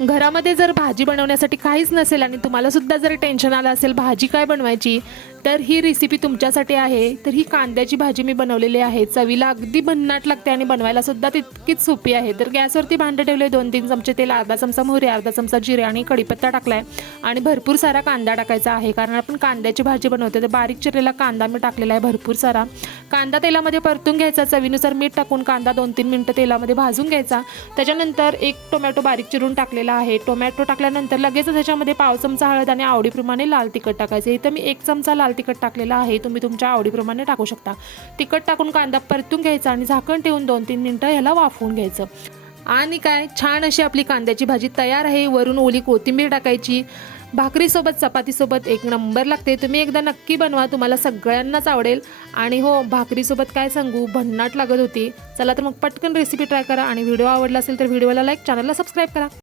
घरामध्ये जर भाजी बनवण्यासाठी काहीच नसेल आणि तुम्हाला सुद्धा जर टेन्शन आलं असेल भाजी काय बनवायची, तर ही रेसिपी तुमच्यासाठी आहे। तर ही कांद्याची भाजी मी बनवलेली आहे। चवीला अगदी भन्नाट लागते आणि बनवायला सुद्धा तितकीच सोपी आहे। तर गॅसवरती भांडं ठेवले, 2-3 चमचे तेल, अर्धा चमचा मोहरी, अर्धा चमचा जिरे आणि कढीपत्ता टाकलाय आणि भरपूर सारा कांदा टाकायचा आहे, कारण आपण कांद्याची भाजी बनवते। तर बारीक चिरलेला कांदा मी टाकलेला आहे भरपूर सारा। कांदा तेलामध्ये परतून घ्यायचा, चवीनुसार मीठ टाकून कांदा 2-3 मिनिटं तेलामध्ये भाजून घ्यायचा। त्याच्यानंतर एक टोमॅटो बारीक चिरून टाकलेला आहे। टोमॅटो टाकल्यानंतर लगेच त्याच्यामध्ये पाव चमचा हळद आणि आवडीप्रमाणे लाल तिखट टाकायचे। इथं मी 1 चमचा लाल तिखट टाकलेला आहे, तुम्ही तुमच्या आवडीप्रमाणे टाकू शकता। तिखट टाकून कांदा परतून घ्यायचा आणि झाकण ठेवून 2-3 मिनिटं ह्याला वाफवून घ्यायचं। आणि काय छान अशी आपली कांद्याची भाजी तयार आहे। वरून ओली कोथिंबीर टाकायची। भाकरीसोबत चपातीसोबत एक नंबर लागते। तुम्ही एकदा नक्की बनवा, तुम्हाला सगळ्यांनाच आवडेल। आणि हो, भाकरीसोबत काय सांगू, भन्नाट लागत होती। चला तर मग पटकन रेसिपी ट्राय करा आणि व्हिडिओ आवडला असेल तर व्हिडिओला लाईक, चॅनलला सबस्क्राईब करा।